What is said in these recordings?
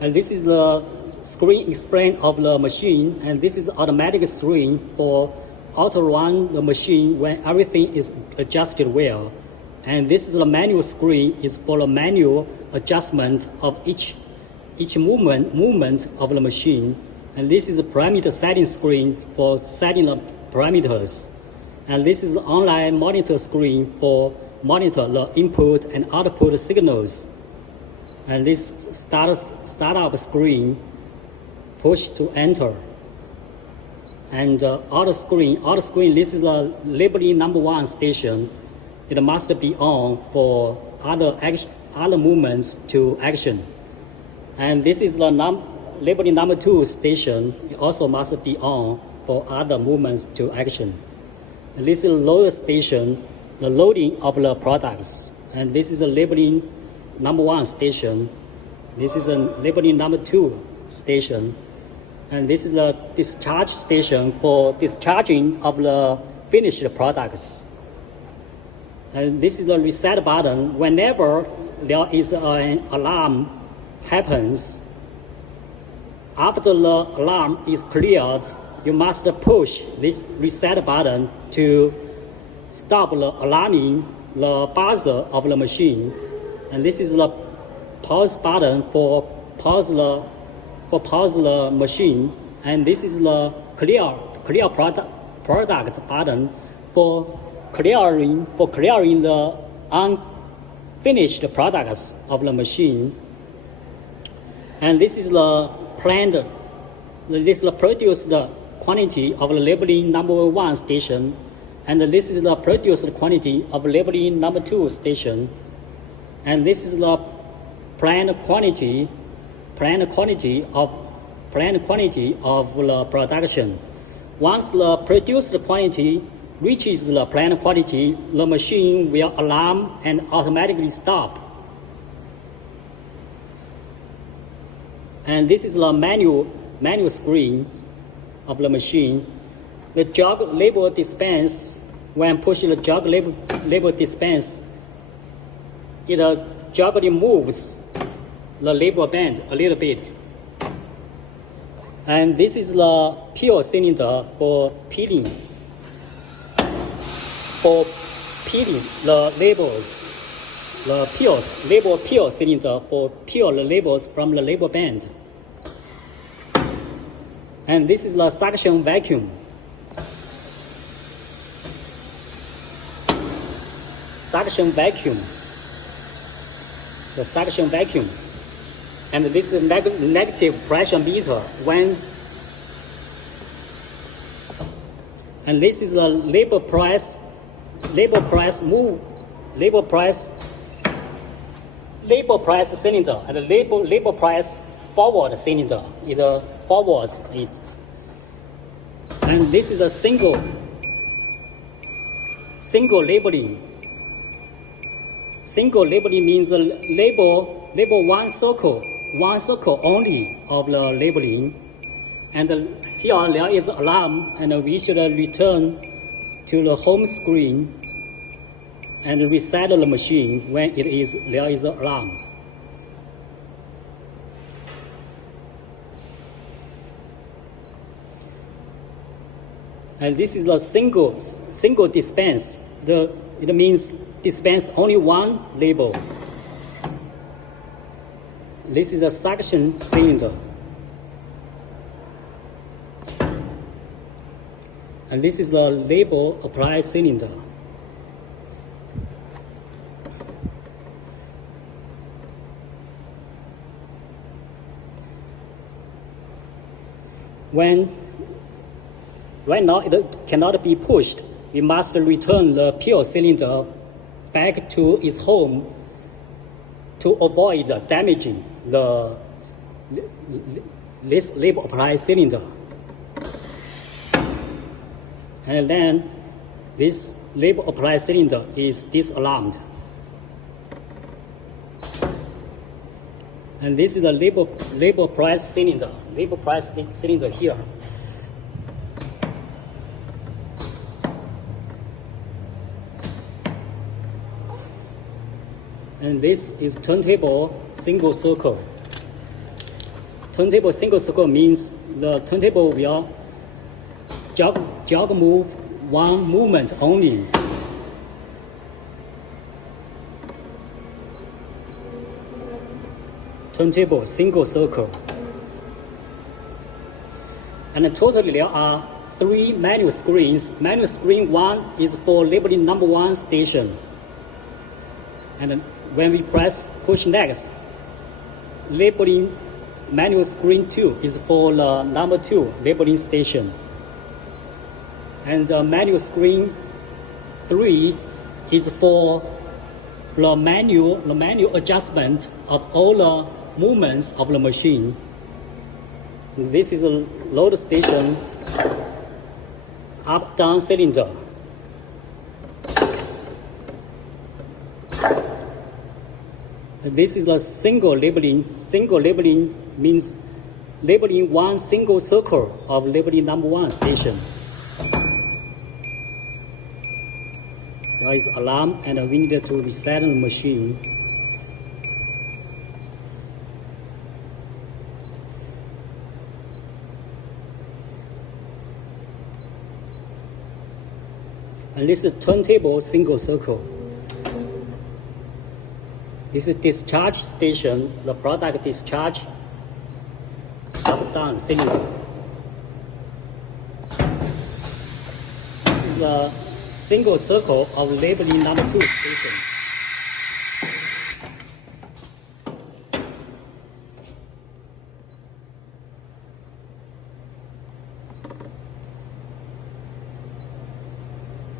And this is the screen explain of the machine, and this is automatic screen for auto run the machine when everything is adjusted well. And this is the manual screen is for the manual adjustment of each movement of the machine. And this is a parameter setting screen for setting the parameters. And this is the online monitor screen for monitor the input and output signals. And this startup screen, push to enter. And auto screen, this is a labeling number 1 station. It must be on for other movements to action. And this is the labeling number 2 station. It also must be on for other movements to action. And this is the loader station, the loading of the products. And this is the labeling number 1 station. This is a labeling number 2 station. And this is the discharge station for discharging of the finished products. And this is the reset button. Whenever there is an alarm happens, after the alarm is cleared, you must push this reset button to stop the alarming the buzzer of the machine. And this is the pause button for pause the machine. And this is the clear product button for clearing the unfinished products of the machine. And this is the planned, this is the produced quantity of the labeling number 1 station. And this is the produced quantity of labeling number 2 station. And this is the planned quantity of the production. Once the produced quantity reaches the planned quantity, the machine will alarm and automatically stop. And this is the manual screen of the machine. The jog label dispense, when pushing the jog label dispense, it joggly moves the label band a little bit. And this is the peel cylinder for peeling the labels. The label peel cylinder for peel the labels from the label band. And this is the suction vacuum. The suction vacuum. And this is negative pressure meter and this is the label price cylinder, and the label price forward cylinder. It forwards it. And this is a single labeling. Single labeling means label one circle only of the labeling. And here there is alarm, and we should return to the home screen and reset the machine when there is an alarm. And this is the single dispense. It means dispense only one label. This is a suction cylinder. And this is the label apply cylinder. Right now it cannot be pushed. We must return the peel cylinder back to its home to avoid damaging this label apply cylinder. And then this label apply cylinder is disalarmed. And this is the label price cylinder. Label price cylinder here. And this is turntable single circle. turntable single circle means the turntable will jog move one movement only. Turntable single circle. And totally there are 3 manual screens. Manual screen 1 is for labeling number 1 station. And when we press push next, labeling manual screen 2 is for the number 2 labeling station. And manual screen 3 is for the manual adjustment of all the movements of the machine. This is a load station, up-down cylinder. This is the single labeling. Single labeling means labeling one single circle of labeling number 1 station. There is alarm and we need to reset the machine. And this is turntable single circle. This is discharge station, the product discharge up-down cylinder. This is the single circle of labeling number 2 station.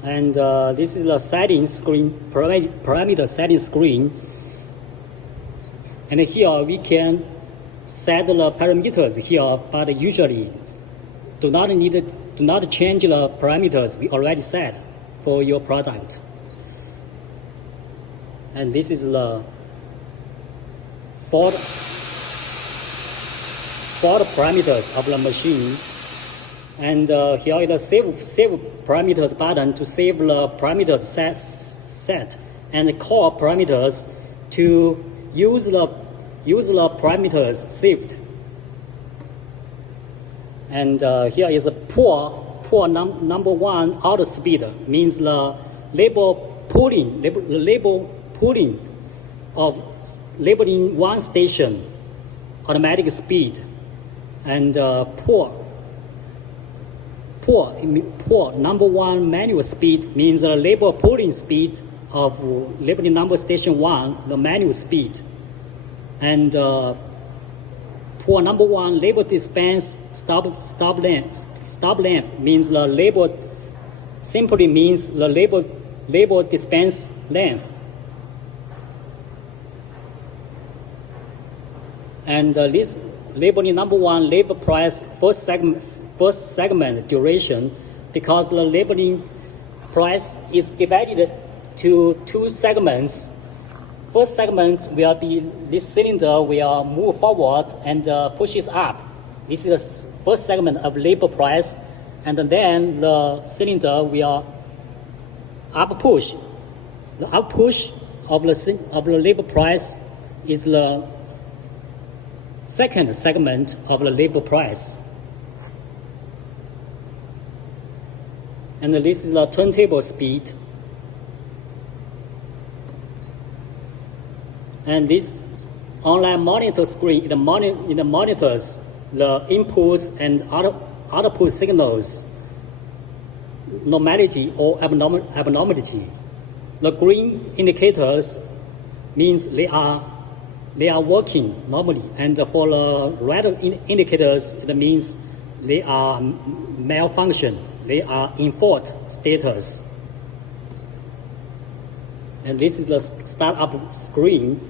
And this is the setting screen, parameter setting screen. And here we can set the parameters here, but usually do not change the parameters we already set for your product. And this is the fault parameters of the machine. And here is the save parameters button to save the parameters set and the core parameters to use the parameters saved. And here is a poor number 1 auto speed, means the label pulling of labeling 1 station automatic speed. And poor number 1 manual speed means the label pulling speed of labeling number station 1, the manual speed. And poor number 1 label dispense stop length means the label simply means the label dispense length. And this labeling number 1 label price first segment duration, because the labeling price is divided to 2 segments. First segment will be this cylinder will move forward and pushes up. This is the first segment of label price, and then the cylinder will up push. The up push of the label price is the second segment of the label price. And this is the turntable speed. And this online monitor screen, it monitors the inputs and output signals, normality or abnormality. The green indicators means they are working normally, and for the red indicators, it means they are malfunction, they are in fault status. And this is the startup screen.